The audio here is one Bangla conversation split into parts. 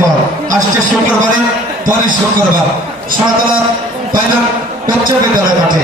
পর। আসছে শুক্রবারে, পরের শুক্রবার। সোনাতলা পাইলট উচ্চ বিদ্যালয় মাঠে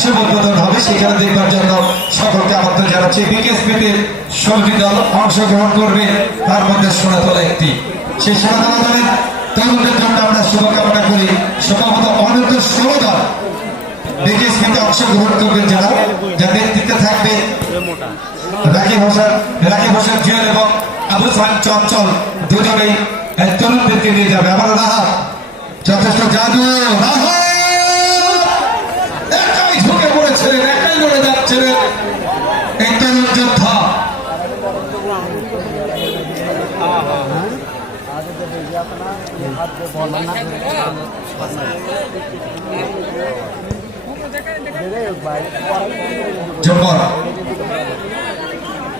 সৈকত হবে। সেখানে দেখবার জন্য সকলকে আমন্ত্রণ জানাচ্ছি। বিকেএসপিতে অংশগ্রহণ করবে। তার মধ্যে সোনাতলা একটি। সেই সোনাতলা দলের তরুণদের জন্য আমরা শুভকামনা করি। সম্ভবত অনন্ত ষোলো দল। স্মৃতি অংশগ্রহণ করবেন যারা যার নেতৃত্বে থাকবে রাকিব হোসেন রাকিব হোসেন জুয়েল এবং আবু সাহেব চঞ্চল দুজনেই তরুণদেরকে নিয়ে যাবে। আমার রাহা যথেষ্ট জাদু রাহা জব্বর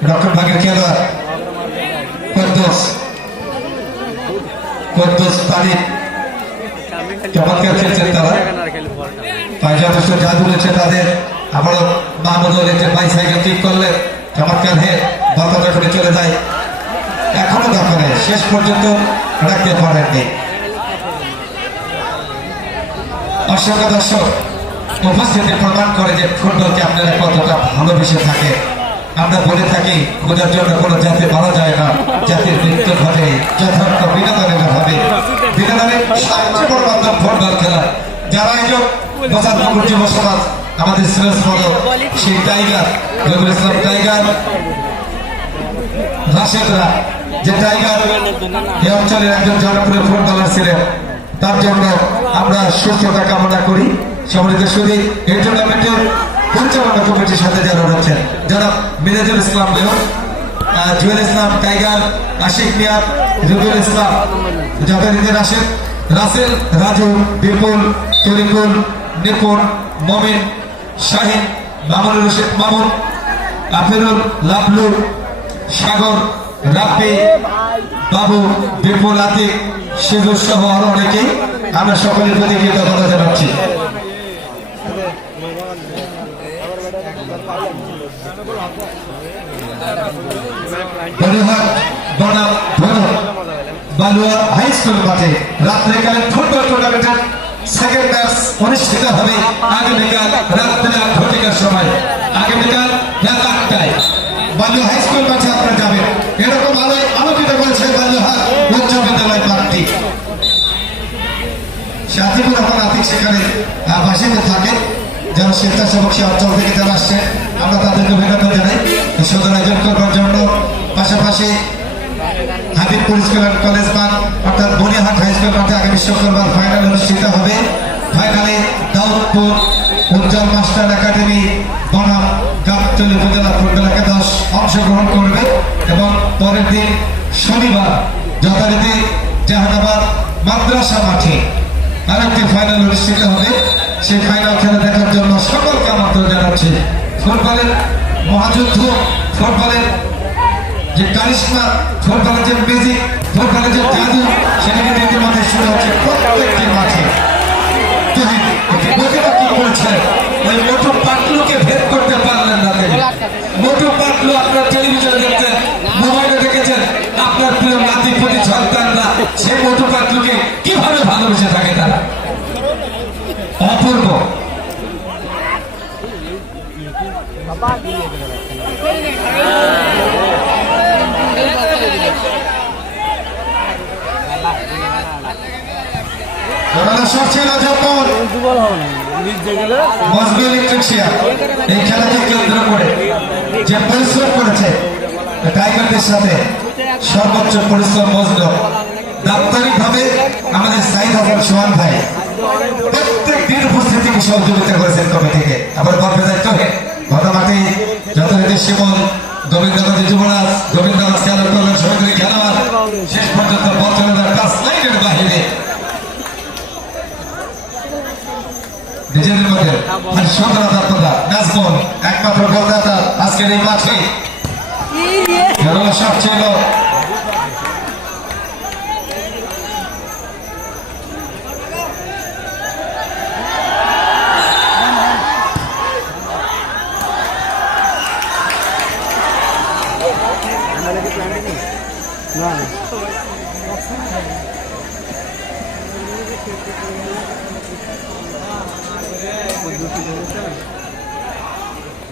রক্ষণ ভাগের খেলোয়াড়। চমৎকার খেলছেন তারা। বাইসাইকেল ঠিক করলে চমৎকার হে। বাতা যখন চলে যায়। এখনও দরকারে শেষ পর্যন্ত রাখতে পারেননি অসংখ্য দর্শক, উপস্থিতি প্রমাণ করে যে ফুটবলকে আপনারা কতটা ভালোবেসে থাকে। আমরা বলে থাকি, খোঁজার জন্য কোনো জাতি মারা যায় না। জাতির মৃত্যু ঘটে যথার্থ বিনোদনের অভাবে। বিনোদনের সবচেয়ে বড় মাধ্যম ফুটবল খেলা। যারা আয়োজক বসাদপুর যুব সমাজ, আমাদের বলো সেই টাইগার রবিউল টাইগার। রাশেদরা যে টাইগার এই অঞ্চলের একজন জনপ্রিয় ফুটবলার ছিলেন, তার জন্য আমরা সুস্থতা কামনা করি। শুধু এই টুর্নামেন্টের পরিচালনা কমিটির সাথে যারা রয়েছেন যারা Islam Leo Jewel Islam, Tiger, Ashik Mia Robiul Islam Rashed, Rasel, Raju, Bipul, Tarikul, Nipun, Momin, Shahin Mamunur Rashid Mamun, আফিরুল Lavlu সাগর রাপি বাবু, বিপুল, আতিক সিজুর সহ আরও অনেকেই আমরা সকলের প্রতি কৃতজ্ঞতা জানাচ্ছি। বড়হাট, বনাম ফুটবল টুর্নামেন্টের সেকেন্ড ম্যাচ অনুষ্ঠিত হবে। আগামীকাল রাত্রে আট ঘটিকার সময় আগামীকাল রাত আটটায় বালু হাই স্কুল মাঠে আপনারা যাবেন এরকম আলোয় আলোকিত করেছে বালুহাট উচ্চ বিদ্যালয় পার্কটি সাথীপুর এখন আতিক সেখানে আহ, বাসিন্দা থাকে যারা অঞ্চল থেকে যারা আসছে। আমরা তাদেরকে অভিনন্দন জানাই। সুন্দর আয়োজন করবার জন্য পাশাপাশি হাবিবপুর স্কুল কলেজ মাঠ অর্থাৎ বনিহাট হাই স্কুল মাঠে আগামী শুক্রবার ফাইনাল অনুষ্ঠিত হবে। ফাইনালে দাউদপুর উজ্জ্বল মাস্টার একাডেমি বনাম গাবতলী উপজেলা ফুটবল একাদশ অংশগ্রহণ করবে এবং পরের দিন শনিবার যথারীতি জাহানাবাদ মাদ্রাসা মাঠে আরেকটি ফাইনাল অনুষ্ঠিত হবে। সেই ফাইনাল খেলা দেখার জন্য সকলকে আমন্ত্রণ ফুটবলের মহাযুদ্ধ ফুটবলের যে ফুটবলের যে ফুটবলের যে জাদু ইতিমধ্যে শুরু হচ্ছে প্রত্যেকটি মাঠে। পারলেন না আপনার প্রিয় নাতি প্রতি সন্তানরা, সে মোটু পাতলুকে কীভাবে ভালোবেসে থাকে তারা অপূর্ব খেলাটা সব ছিল যখন মজবুল ইলেকট্রিশিয়ান এই খেলাকে কেন্দ্র করে যে পরিশ্রম করেছে টাইগারদের সাথে সর্বোচ্চ পরিশ্রম মজল দাপ্তরিক ভাবে আমাদের সাইদ হাসান সোহান ভাই প্রত্যেক দিন উপস্থিতিকে সহযোগিতা করেছেন কমিটিকে আবার হবে ঘটনাটি যথারীতি শিমল, গোবিন্দগঞ্জ যুবরাজ, গোবিন্দগঞ্জ খেলার কলের সহযোগী খেলোয়াড়, শেষ পর্যন্ত টাচ লাইনের বাহিরে নিজেদের মধ্যে আর সন্তানতা প্রদা নাজমুল, একমাত্র গোলদাতা আজকের এই মাঠে। সব ছিল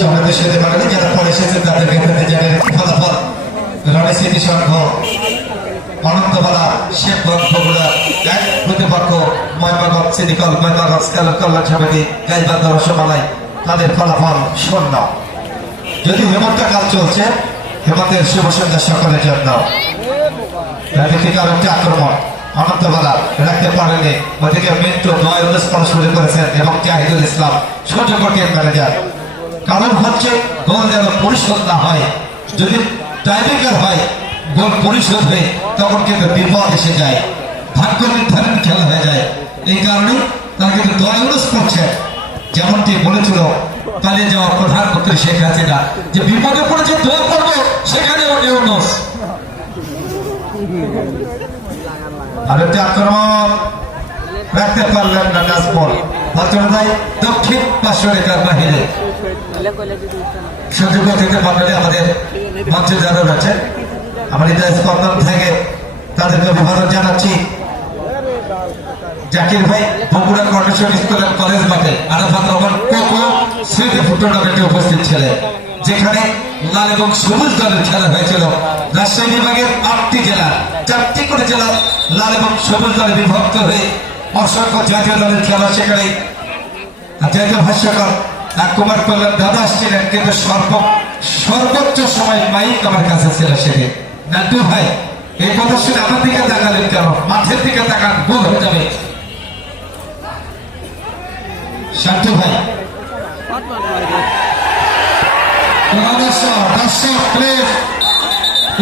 সামনে দেশে বাঙালি যারা পরে এসেছে, তাদের ক্ষেত্রে জানেন ফলাফল। রণে স্মৃতি শূন্য। যদি হেমন্তকাল চলছে, হেমন্তের শুভ সন্ধ্যা সকলের জন্য। আক্রমণ। অনন্তবেলা রাখতে পারেনি ওদিকে মৃত্যু নয় রেসপন্স শুরু করেছেন এবং জাহিদুল ইসলাম সূর্যকোটির ম্যানেজার কারণ হচ্ছে গোল যেন পরিশোধ না হয়। যদি টাইব্রেকার হয় গোল পরিশোধ হয়ে, তখন কিন্তু বিপদ এসে যায়। ভাগ্য নির্ধারণ খেলা হয়ে যায়। এই কারণে তারা কিন্তু দয় অনুরোধ করছেন যেমনটি বলেছিল পালিয়ে যাওয়া প্রধানমন্ত্রী শেখ হাসিনা, যে বিপদে পড়েছে, দোয়া করব সেখানেও ইউনুস আরেকটি আক্রমণ রাখতে পারলেন না নাজমল। ভাই দক্ষিণ পাঁচশো রেখার বাহিরে। সুযোগ থেকে বাঙালি আমাদের মঞ্চে যারা রয়েছে আমাদের স্পন্দন থেকে তাদেরকে অভিবাদন জানাচ্ছি। জাকির ভাই, Bogura Karneshwar school and college মাঠে আরাফাত রহমান কোকো স্মৃতি টুর্নামেন্টে উপস্থিত ছিলেন, যেখানে লাল এবং সবুজ দলের খেলা হয়েছিল। রাজশাহী বিভাগের আটটি জেলা, চারটি করে জেলা লাল এবং সবুজ দলে বিভক্ত হয়ে অসংখ্য জাতীয় দলের খেলা সেখানে। জাতীয় ভাষ্যকর কুমার কল্যাণ দাদা আসছিলেন কিন্তু সর্ব সর্বোচ্চ সময় মাইক আমার কাছে ছিল সেদিন। নাটু ভাই, এই কথা শুনে আমার দিকে তাকালেন কেন? মাঠের দিকে তাকান, ভুল হয়ে যাবে। ভাই।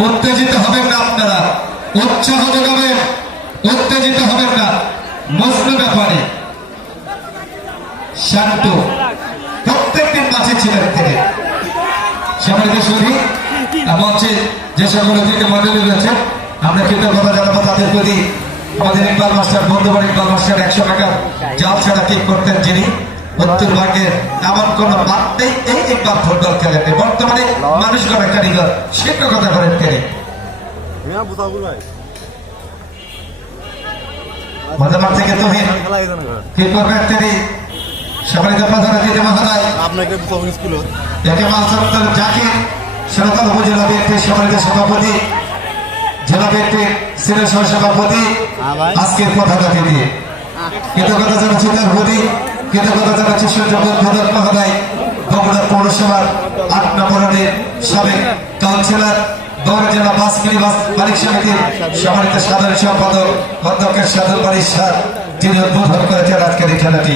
উত্তেজিত হবেন না আপনারা। উৎসাহ যোগাবেন। উত্তেজিত হবেন না। মজনু ব্যাপারে। শান্ত। প্রত্যেকদিন মাঝে সম্মানিত শরীর মঞ্চে যে সকল অতিথি মন্ডলী রয়েছে, আমরা কৃতজ্ঞতা জানাব তাদের প্রতি। আমাদের ইকবাল মাস্টার বন্ধুবার ইকবাল মাস্টার একশো টাকা জাল ছাড়া ঠিক করতেন যিনি। উত্তরবঙ্গের এমন কোন মাঠ নেই, এই ইকবাল ফুটবল খেলেন। বর্তমানে মানুষ গড়া কারিগর শিক্ষকতা করেন তিনি। মিয়া বুতাবুর থেকে জানা কি করবেন তিনি? সম্মানিত প্রধান অতিথি মহোদয় আপনাকে স্কুল জাকির উপজেলা বিএনপির সভাপতি জেলা বিএনপির সিনিয়র সহ সভাপতি হ্যাঁ ভাই। আজকের প্রধান অতিথি। কৃতজ্ঞতা জানাচ্ছি তার প্রতি কৃতজ্ঞতা জানাচ্ছি সূর্য প্রধান মহোদয় বগুড়া পৌরসভার আট সাবেক কাউন্সিলর জেলা বাস মিনিবাস মালিক সমিতির সম্মানিত সাধারণ সম্পাদক অধ্যক্ষের সাধারণ বারিশার যিনি উদ্বোধন করেছেন আজকের এই খেলাটি।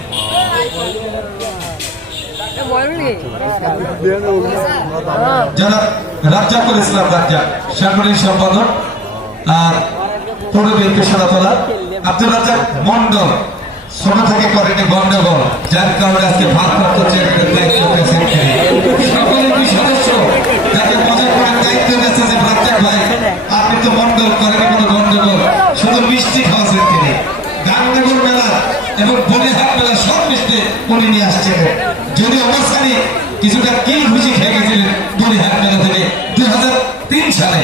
যারা রাজ্জাকুল ইসলাম রাজ্জাক সাংগঠনিক সম্পাদক আর পৌর বিএনপি সোনাতলা আব্দুল রাজ্জাক মন্ডল ছোট থেকে করেনি গন্ডগোল, যার কারণে আজকে ভারপ্রাপ্ত পেয়েছেন সকলের দুই সদস্য, যাকে মজা করে দায়িত্ব দিয়েছে যে রাজ্জাক ভাই আপনি তো মন্ডল করেনি কোনো গন্ডগোল শুধু মিষ্টি খাওয়াছেন তিনি গাঙ্গনগর মেলা এবং বলিহাট সব মিষ্টি উনি নিয়ে আসছিলেন যদি অবস্থানে কিছুটা কি খুশি খেয়ে গেছিলেন, দুই মেলা থেকে দুই হাজার তিন সালে।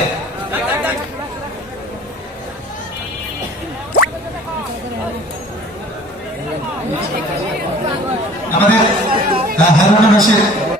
আমাদের হারুন রশিদ